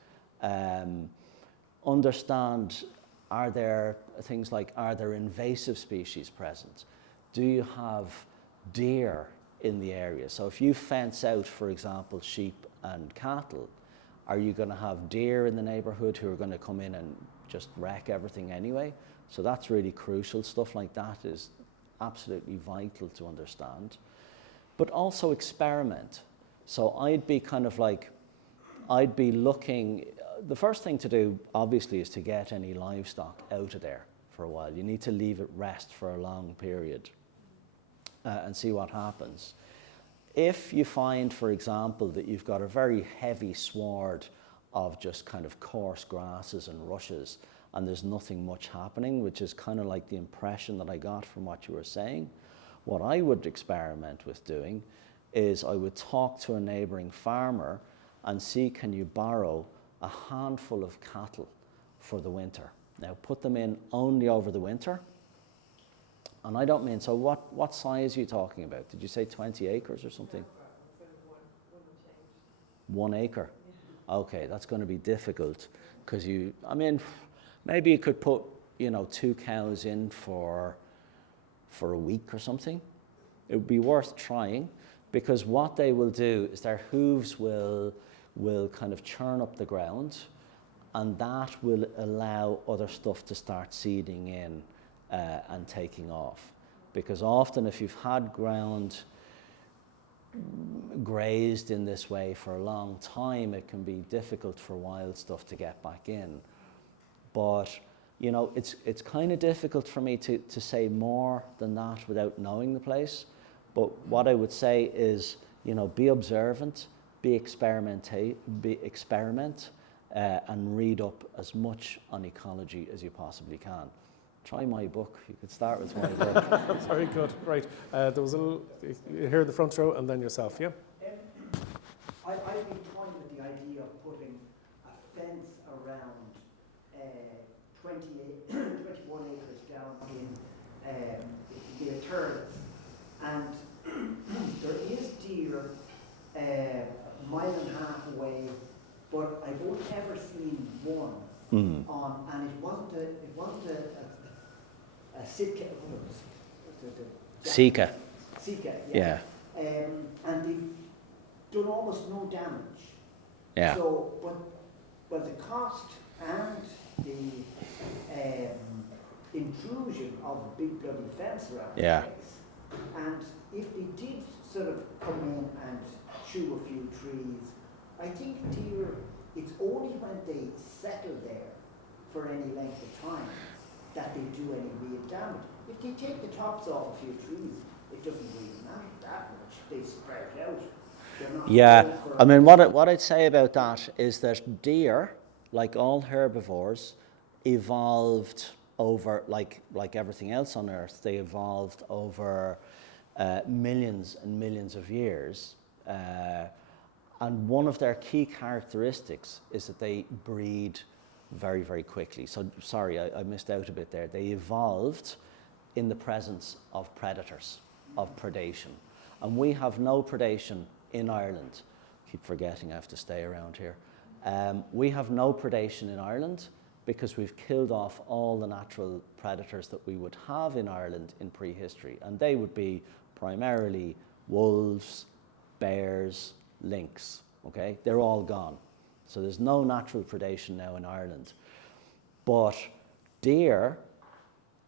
Understand, are there things like, are there invasive species present? Do you have deer in the area? So if you fence out, for example, sheep and cattle, are you going to have deer in the neighborhood who are going to come in and just wreck everything anyway? So that's really crucial. Stuff like that is absolutely vital to understand. But also experiment. So I'd be looking, the first thing to do obviously is to get any livestock out of there for a while. You need to leave it rest for a long period and see what happens. If you find, for example, that you've got a very heavy sward of just kind of coarse grasses and rushes and there's nothing much happening, which is kind of like the impression that I got from what you were saying, what I would experiment with doing is I would talk to a neighbouring farmer and see, can you borrow a handful of cattle for the winter? Now put them in only over the winter. And I don't mean, so what size are you talking about? Did you say 20 acres or something? No, 1 acre? Yeah. Okay, that's going to be difficult because maybe you could put, 2 cows in for a week or something. It would be worth trying, because what they will do is their hooves will kind of churn up the ground, and that will allow other stuff to start seeding in and taking off. Because often if you've had ground grazed in this way for a long time, it can be difficult for wild stuff to get back in. But it's kind of difficult for me to say more than that without knowing the place. But what I would say is, be observant, experiment, and read up as much on ecology as you possibly can. Try my book. You could start with my book. Very good, great. There was a little, here in the front row, and then yourself, yeah? I've been toying with the idea of putting a fence around 21 acres down in the Turles, and there is deer a mile and a half away, but I've only ever seen one on, and it wasn't a Sitka. Sika. Sika, Yeah. and they've done almost no damage. Yeah. So, but the cost and the intrusion of a big bloody fence around the place, and if they did sort of come in and chew a few trees, I think deer, it's only when they settle there for any length of time that they do any real damage. If they take the tops off a few trees, it doesn't really matter that much. They spread out. They're not Yeah, I mean, what I'd say about that is that deer, like all herbivores, evolved over, like everything else on Earth, they evolved over millions and millions of years. And one of their key characteristics is that they breed very, very quickly. So, sorry, I missed out a bit there. They evolved in the presence of predators, of predation. And we have no predation in Ireland. I keep forgetting I have to stay around here. We have no predation in Ireland because we've killed off all the natural predators that we would have in Ireland in prehistory. And they would be primarily wolves, bears, lynx, okay? They're all gone. So there's no natural predation now in Ireland. But deer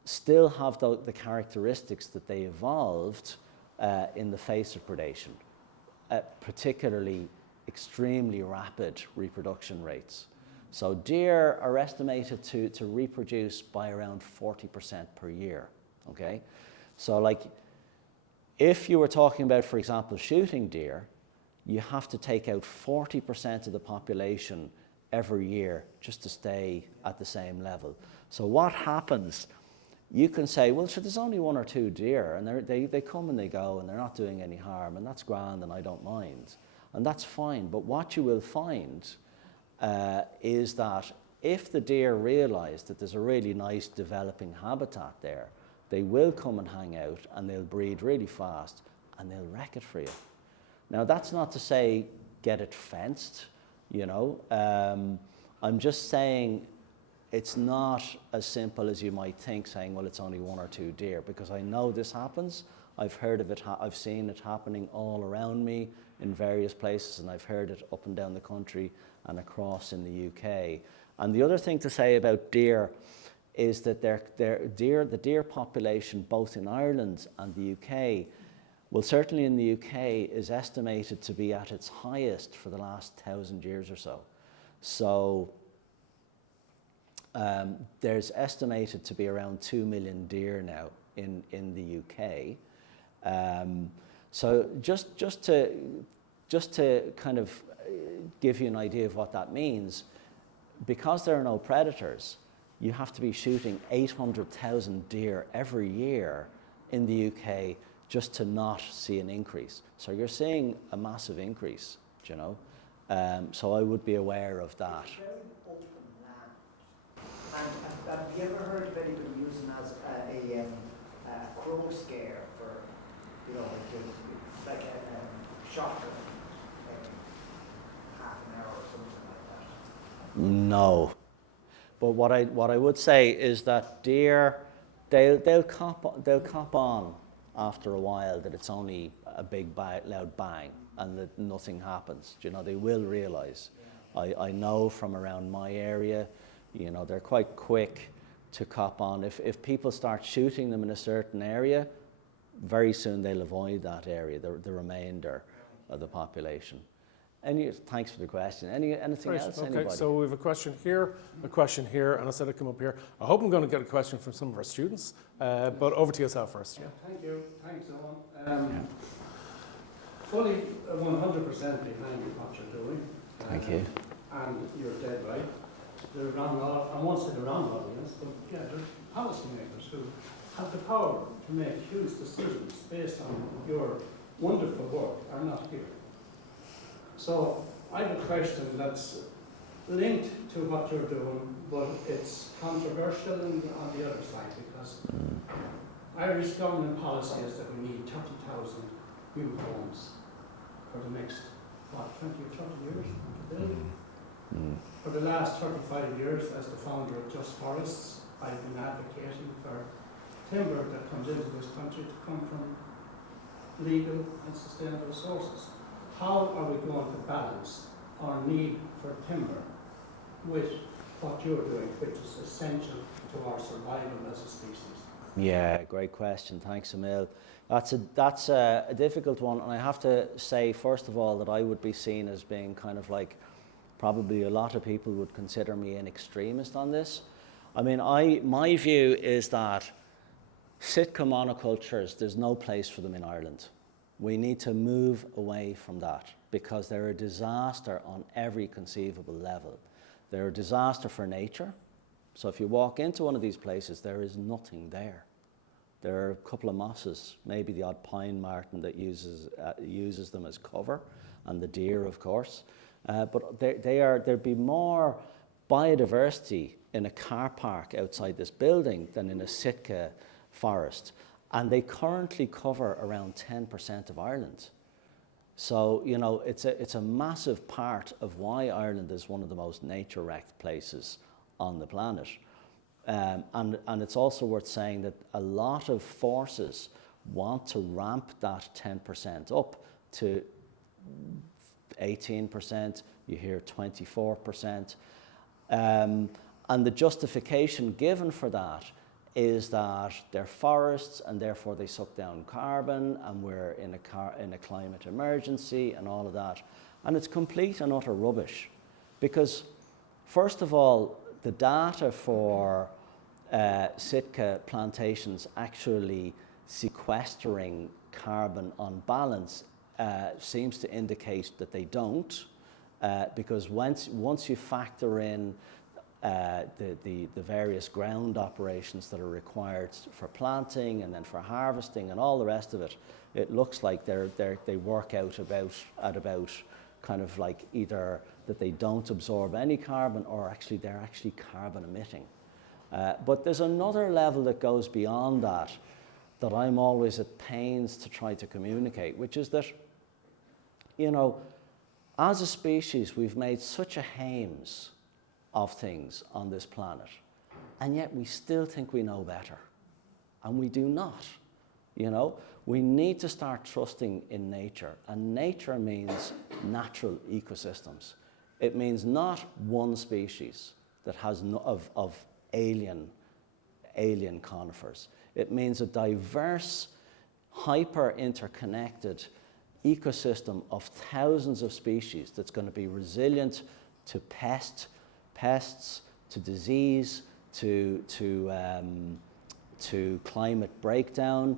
still have the characteristics that they evolved in the face of predation, particularly extremely rapid reproduction rates. So deer are estimated to reproduce by around 40% per year, okay? So like, if you were talking about, for example, shooting deer, you have to take out 40% of the population every year just to stay at the same level. So what happens, you can say, well, sure, there's only 1 or 2 deer, and they come and they go, and they're not doing any harm, and that's grand, and I don't mind. And that's fine, but what you will find is that if the deer realize that there's a really nice developing habitat there, they will come and hang out, and they'll breed really fast, and they'll wreck it for you. Now, that's not to say get it fenced, you know. I'm just saying it's not as simple as you might think, saying, well, it's only 1 or 2 deer, because I know this happens. I've heard of it, I've seen it happening all around me in various places, and I've heard it up and down the country and across in the UK. And the other thing to say about deer is that the deer population, both in Ireland and the UK, well, certainly in the UK, is estimated to be at its highest for the last 1,000 years or so. So there's estimated to be around 2 million deer now in the UK. So just to kind of give you an idea of what that means, because there are no predators, you have to be shooting 800,000 deer every year in the UK just to not see an increase. So you're seeing a massive increase, you know. So I would be aware of that. It's very open land. And have you ever heard of anybody using as a crow scare for, you know, like a shotgun, half an hour or something like that? No. But what I would say is that deer, they'll cop on after a while that it's only a big loud bang and that nothing happens. You know, they will realize. I know from around my area, you know, they're quite quick to cop on. If people start shooting them in a certain area, very soon they'll avoid that area, the remainder of the population. Thanks for the question. Anything else? Okay, Anybody? so we have a question here, and I said I'd come up here. I hope I'm going to get a question from some of our students, but over to yourself first. Yeah. Thank you. Thanks, Owen. Fully 100% behind what you're doing. Thank you. And you're dead right. I won't say the wrong audience, but yeah, there's policymakers who have the power to make huge decisions based on your wonderful work are not here. So I have a question that's linked to what you're doing, but it's controversial on the other side, because Irish government policy is that we need 30,000 new homes for the next, 20 or 30 years to build. For the last 35 years, as the founder of Just Forests, I've been advocating for timber that comes into this country to come from legal and sustainable sources. How are we going to balance our need for timber with what you're doing, which is essential to our survival as a species? Yeah, great question. Thanks, Emil. That's a difficult one, and I have to say, first of all, that I would be seen as being kind of like, probably a lot of people would consider me an extremist on this. I mean, my view is that Sitka monocultures, there's no place for them in Ireland. We need to move away from that, because they're a disaster on every conceivable level. They're a disaster for nature. So if you walk into one of these places, there is nothing there. There are a couple of mosses, maybe the odd pine marten that uses them as cover, and the deer, of course. But there'd be more biodiversity in a car park outside this building than in a Sitka forest. And they currently cover around 10% of Ireland. So, you know, it's a massive part of why Ireland is one of the most nature-wrecked places on the planet. And it's also worth saying that a lot of forces want to ramp that 10% up to 18%, you hear 24%. And the justification given for that is that they're forests and therefore they suck down carbon and we're in a climate emergency and all of that. And it's complete and utter rubbish because, first of all, the data for Sitka plantations actually sequestering carbon on balance seems to indicate that they don't, because once you factor in the various ground operations that are required for planting and then for harvesting and all the rest of it, it looks like they work out at about kind of like either that they don't absorb any carbon or they're actually carbon emitting. But there's another level that goes beyond that I'm always at pains to try to communicate, which is that, you know, as a species, we've made such a hames of things on this planet, and yet we still think we know better, and we do not. You know, we need to start trusting in nature, and nature means natural ecosystems. It means not one species that has of alien conifers. It means a diverse, hyper-interconnected ecosystem of thousands of species that's going to be resilient to pests, to disease, to climate breakdown,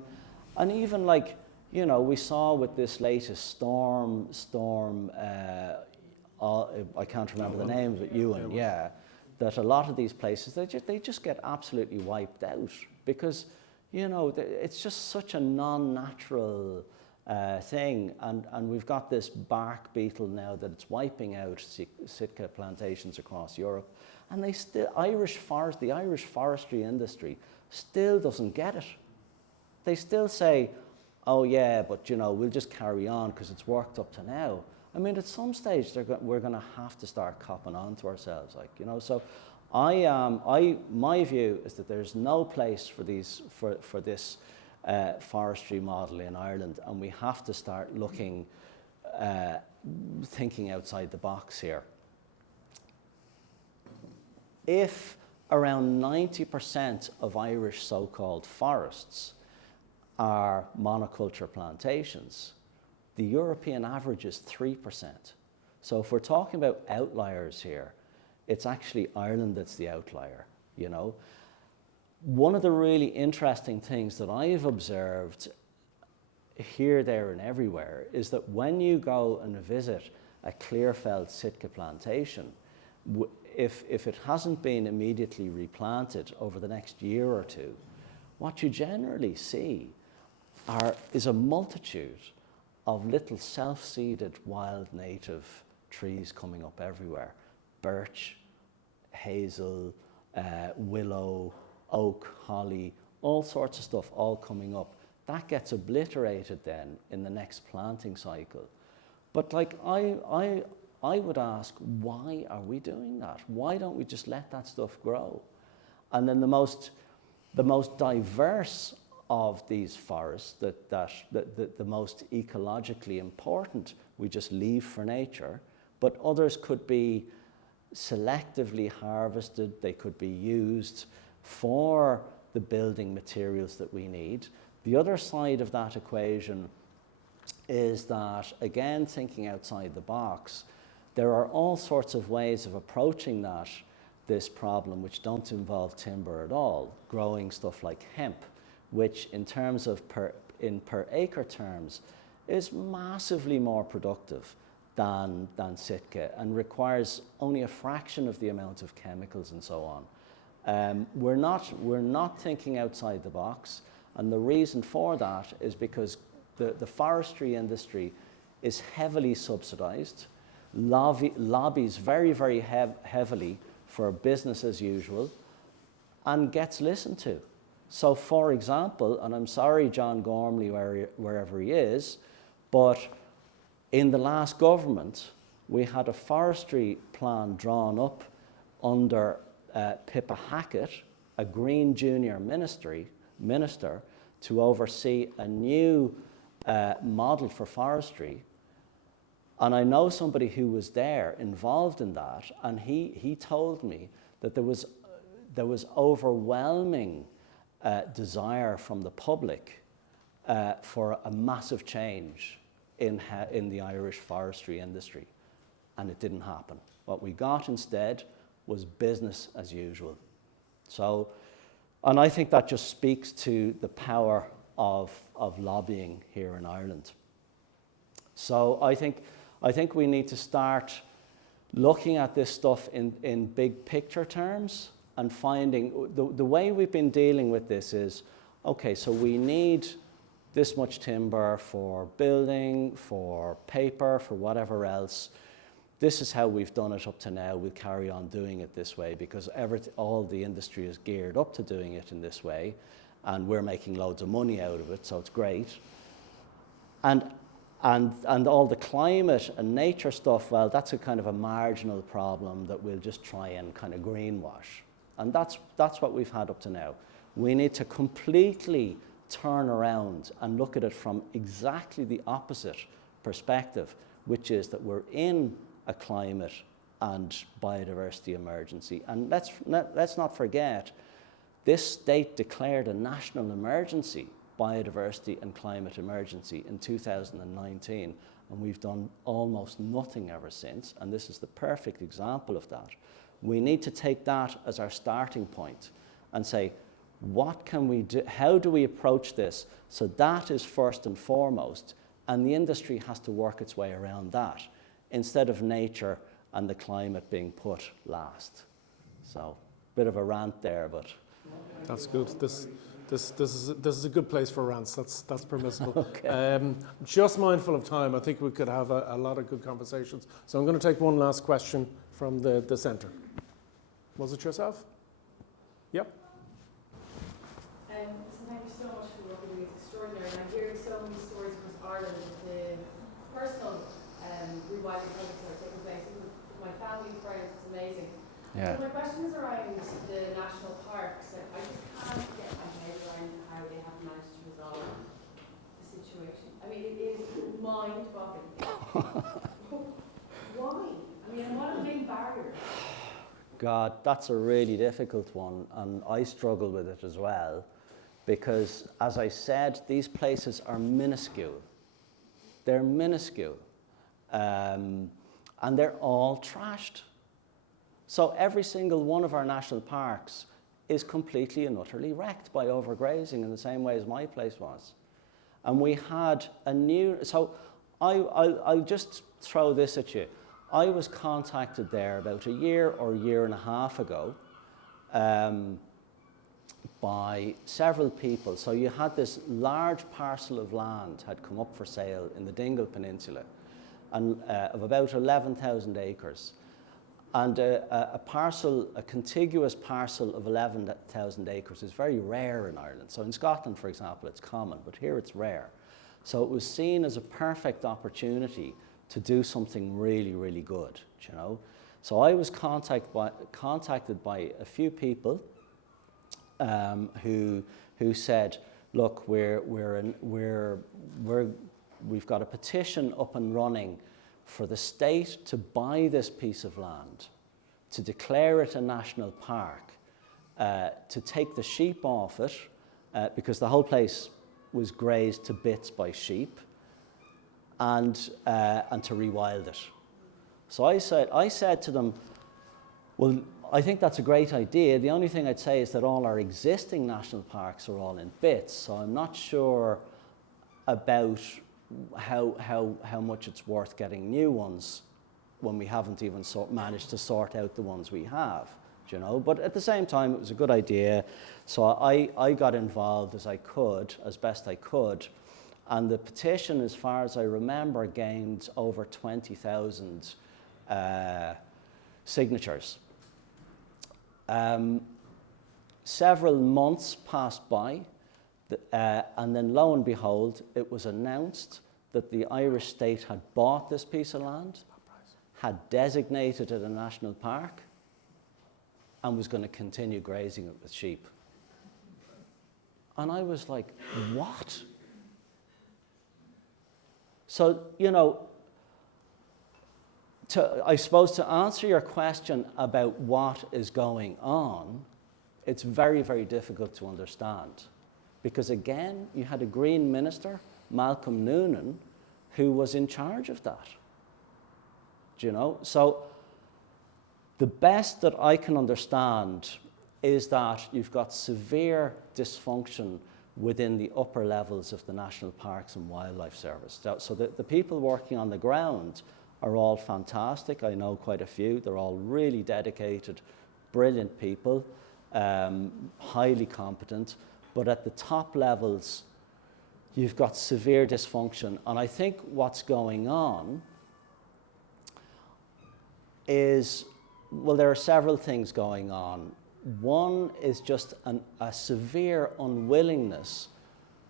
and even like, you know, we saw with this latest storm. I can't remember the name of it. EOGHAN, yeah. That a lot of these places they just get absolutely wiped out because, you know, it's just such a non-natural thing, and we've got this bark beetle now that it's wiping out Sitka plantations across Europe, and the Irish forestry industry still doesn't get it. They still say, oh yeah, but you know, we'll just carry on because it's worked up to now. I mean, at some stage we're going to have to start copping on to ourselves, like, you know. So my view is that there's no place for this forestry model in Ireland, and we have to start looking, thinking outside the box here. If around 90% of Irish so-called forests are monoculture plantations, the European average is 3%. So if we're talking about outliers here, it's actually Ireland that's the outlier, you know. One of the really interesting things that I've observed here, there, and everywhere is that when you go and visit a clear-felled Sitka plantation, if it hasn't been immediately replanted over the next year or two, what you generally see is a multitude of little self-seeded wild native trees coming up everywhere. Birch, hazel, willow, oak, holly, all sorts of stuff all coming up. That gets obliterated then in the next planting cycle. But like I would ask, why are we doing that? Why don't we just let that stuff grow? And then the most diverse of these forests, the most ecologically important, we just leave for nature, but others could be selectively harvested, they could be used for the building materials that we need. The other side of that equation is that, again, thinking outside the box, there are all sorts of ways of approaching this problem which don't involve timber at all, growing stuff like hemp, which in terms of per acre terms is massively more productive than Sitka and requires only a fraction of the amount of chemicals and so on. We're not thinking outside the box, and the reason for that is because the forestry industry is heavily subsidized, lobbies very, very heavily for business as usual, and gets listened to. So for example, and I'm sorry John Gormley wherever he is, but in the last government we had a forestry plan drawn up under Pippa Hackett, a Green junior minister, to oversee a new model for forestry. And I know somebody who was there involved in that, and he told me that there was overwhelming desire from the public for a massive change in the Irish forestry industry, and it didn't happen. What we got instead was business as usual. So, and I think that just speaks to the power of lobbying here in Ireland. So I think we need to start looking at this stuff in big picture terms and finding, the way we've been dealing with this is, okay, so we need this much timber for building, for paper, for whatever else. This is how we've done it up to now. We'll carry on doing it this way because all the industry is geared up to doing it in this way, and we're making loads of money out of it, so it's great. And all the climate and nature stuff, well, that's a kind of a marginal problem that we'll just try and kind of greenwash. And that's what we've had up to now. We need to completely turn around and look at it from exactly the opposite perspective, which is that we're in a climate and biodiversity emergency. And let's not forget, this state declared a national emergency, biodiversity and climate emergency, in 2019, and we've done almost nothing ever since, and this is the perfect example of that. We need to take that as our starting point and say, what can we do? How do we approach this? So that is first and foremost, and the industry has to work its way around that, instead of nature and the climate being put last. So, bit of a rant there, but... That's good. This is a good place for rants. That's permissible. Okay. Just mindful of time, I think we could have a lot of good conversations. So I'm going to take one last question from the centre. Was it yourself? Yep. So thank you so much for what you're doing. It's extraordinary. And I'm hearing so many stories across Ireland of the personal rewilding projects that are taking place with my family and friends. It's amazing. Yeah. So my question is around the national parks. I just can't get my head around how they have managed to resolve the situation. I mean, it is mind-boggling. Why? I mean, what are the main barriers? God, that's a really difficult one, and I struggle with it as well, because, as I said, these places are minuscule. They're minuscule, and they're all trashed. So every single one of our national parks is completely and utterly wrecked by overgrazing in the same way as my place was. And we had a new, so I'll just throw this at you. I was contacted there about a year or year and a half ago by several people. So you had this large parcel of land had come up for sale in the Dingle Peninsula, and of about 11,000 acres. And a contiguous parcel of 11,000 acres is very rare in Ireland. So in Scotland, for example, it's common, but here it's rare. So it was seen as a perfect opportunity to do something really, really good, you know. So I was contacted by a few people who said, look, we've got a petition up and running for the state to buy this piece of land, to declare it a national park, to take the sheep off it, because the whole place was grazed to bits by sheep, and to rewild it. So I said to them, well, I think that's a great idea. The only thing I'd say is that all our existing national parks are all in bits, so I'm not sure about how much it's worth getting new ones when we haven't even managed to sort out the ones we have, you know. But at the same time, it was a good idea, so I got involved as best I could, and the petition, as far as I remember, gained over 20,000 signatures. Several months passed by, and then lo and behold, it was announced that the Irish state had bought this piece of land, had designated it a national park, and was going to continue grazing it with sheep. And I was like, what? So, you know, I suppose to answer your question about what is going on, it's very, very difficult to understand. Because again, you had a Green minister, Malcolm Noonan, who was in charge of that. Do you know? So the best that I can understand is that you've got severe dysfunction within the upper levels of the National Parks and Wildlife Service. So the people working on the ground are all fantastic. I know quite a few. They're all really dedicated, brilliant people, highly competent. But at the top levels, you've got severe dysfunction. And I think what's going on is, well, there are several things going on. One is just a severe unwillingness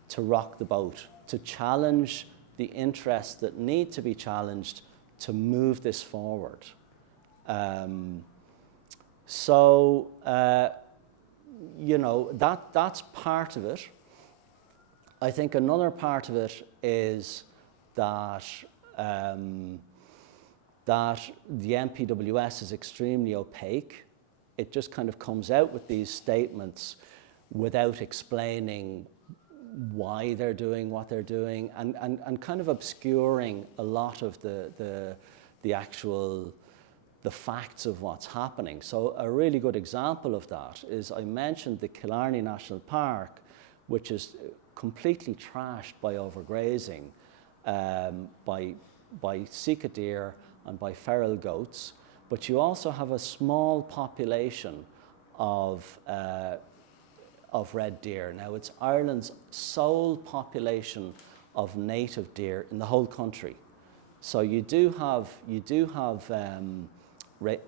to rock the boat, to challenge the interests that need to be challenged to move this forward. You know, that's part of it. I think another part of it is that that the NPWS is extremely opaque. It just kind of comes out with these statements without explaining why they're doing what they're doing, and kind of obscuring a lot of the facts of what's happening. So a really good example of that is, I mentioned the Killarney National Park, which is completely trashed by overgrazing, by Sika deer and by feral goats. But you also have a small population of red deer. Now, it's Ireland's sole population of native deer in the whole country. So you do have red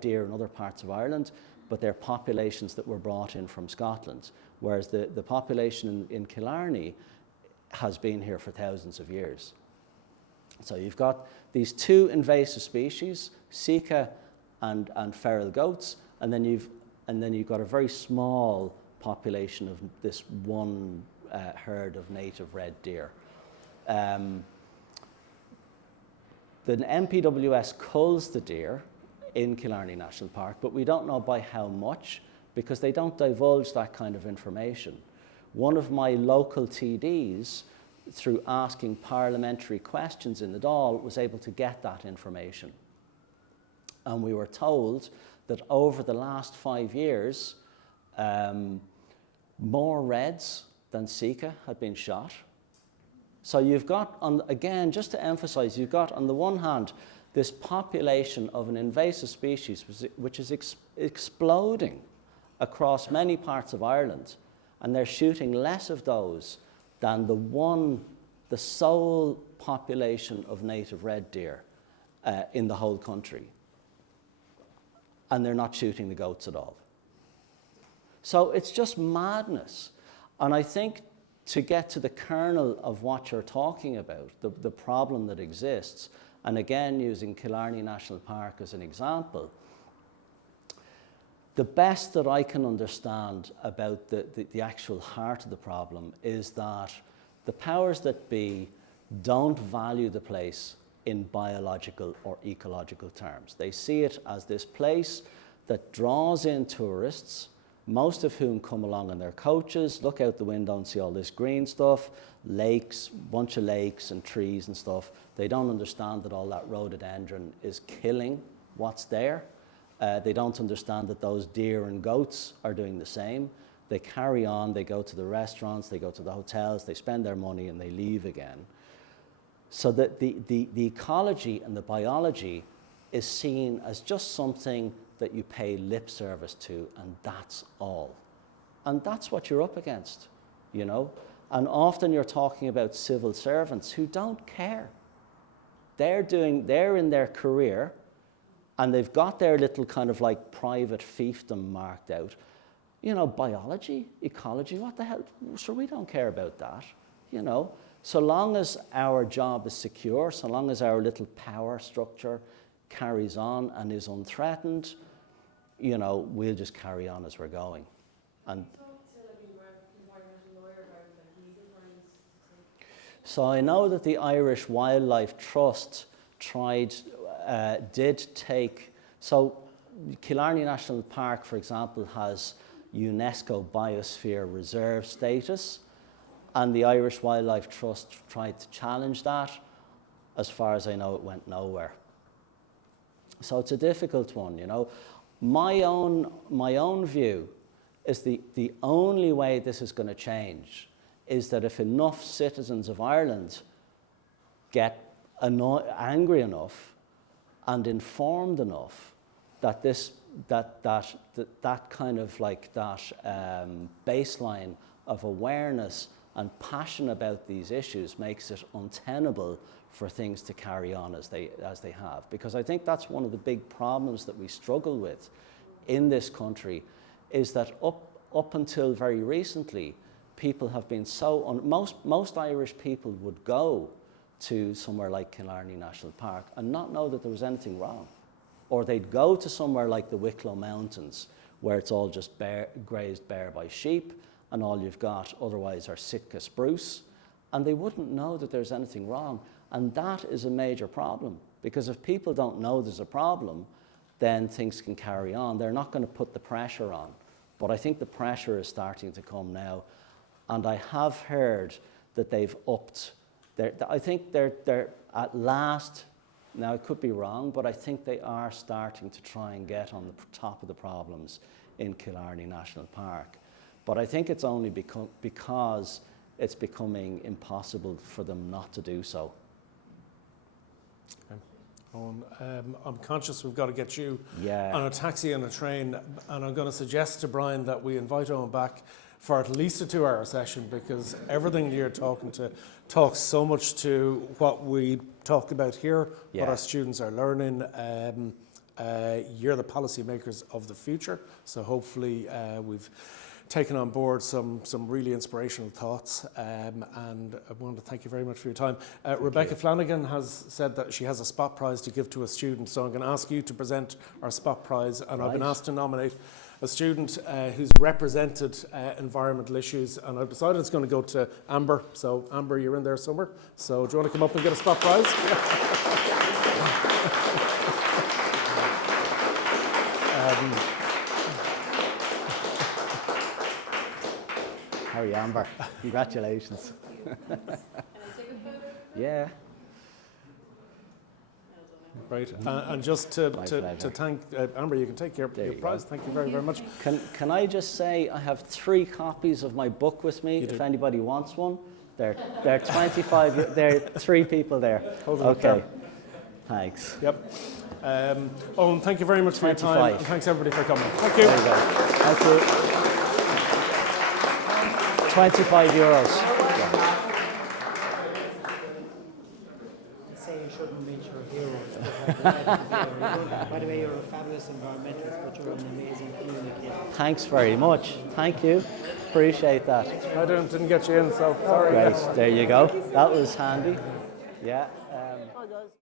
deer in other parts of Ireland, but they're populations that were brought in from Scotland, whereas the population in Killarney has been here for thousands of years. So you've got these two invasive species, Sika and feral goats, and then you've got a very small population of this one herd of native red deer. The NPWS culls the deer in Killarney National Park, but we don't know by how much, because they don't divulge that kind of information. One of my local TDs, through asking parliamentary questions in the Dáil, was able to get that information. And we were told that over the last 5 years, more reds than Sika had been shot. So you've got, again, just to emphasize, you've got on the one hand this population of an invasive species which is exploding across many parts of Ireland, and they're shooting less of those than the sole population of native red deer in the whole country. And they're not shooting the goats at all. So it's just madness. And I think to get to the kernel of what you're talking about, the problem that exists, and again using Killarney National Park as an example, the best that I can understand about the actual heart of the problem is that the powers that be don't value the place in biological or ecological terms. They see it as this place that draws in tourists, most of whom come along in their coaches, look out the window and see all this green stuff, lakes, bunch of lakes and trees and stuff. They don't understand that all that rhododendron is killing what's there. They don't understand that those deer and goats are doing the same. They carry on, they go to the restaurants, they go to the hotels, they spend their money and they leave again. So that the ecology and the biology is seen as just something that you pay lip service to, and that's all. And that's what you're up against, you know? And often you're talking about civil servants who don't care. They're in their career, and they've got their little kind of like private fiefdom marked out. You know, biology, ecology, what the hell? Sure, we don't care about that, you know? So long as our job is secure, so long as our little power structure carries on and is unthreatened, you know, we'll just carry on as we're going. And so I know that the Irish Wildlife Trust did take, so Killarney National Park, for example, has UNESCO Biosphere Reserve status, and the Irish Wildlife Trust tried to challenge that. As far as I know, it went nowhere. So it's a difficult one, you know. My own view is the only way this is going to change is that if enough citizens of Ireland get angry enough and informed enough that that kind of like that baseline of awareness and passion about these issues makes it untenable for things to carry on as they have. Because I think that's one of the big problems that we struggle with in this country, is that up until very recently, people have been so, most Irish people would go to somewhere like Killarney National Park and not know that there was anything wrong. Or they'd go to somewhere like the Wicklow Mountains, where it's all just grazed bare by sheep, and all you've got otherwise are Sitka spruce, and they wouldn't know that there's anything wrong. And that is a major problem, because if people don't know there's a problem, then things can carry on. They're not going to put the pressure on. But I think the pressure is starting to come now. And I have heard that they've upped I think they're at last, now it could be wrong, but I think they are starting to try and get on the top of the problems in Killarney National Park. But I think it's only because it's becoming impossible for them not to do so. Okay. I'm conscious we've got to get you Yeah. on a taxi and a train, and I'm going to suggest to Brian that we invite Owen back for at least a 2-hour session, because everything you're talking to talks so much to what we talk about here, what our students are learning. You're the policymakers of the future, so hopefully we've taken on board some really inspirational thoughts, and I want to thank you very much for your time. Rebecca Flanagan has said that she has a spot prize to give to a student, so I'm going to ask you to present our spot prize, and I've been asked to nominate a student who's represented environmental issues, and I've decided it's going to go to Amber. So Amber, you're in there somewhere, so do you want to come up and get a spot prize? Harry Amber, congratulations. Yeah. Great. And just to thank Amber, you can take your prize. Thank you very, very much. Can I just say I have 3 copies of my book with me if anybody wants one. They're 25, there are 3 people there. Okay. Thanks. Yep. Owen, thank you very much for your time, and thanks everybody for coming. Thank you. There you go. Thank you. €25. Say you shouldn't meet your heroes. By the way, you're a fabulous environmentalist, but you're an amazing communicator. Thanks very much. Thank you. Appreciate that. I didn't get you in, so sorry. Great. There you go. That was handy. Yeah.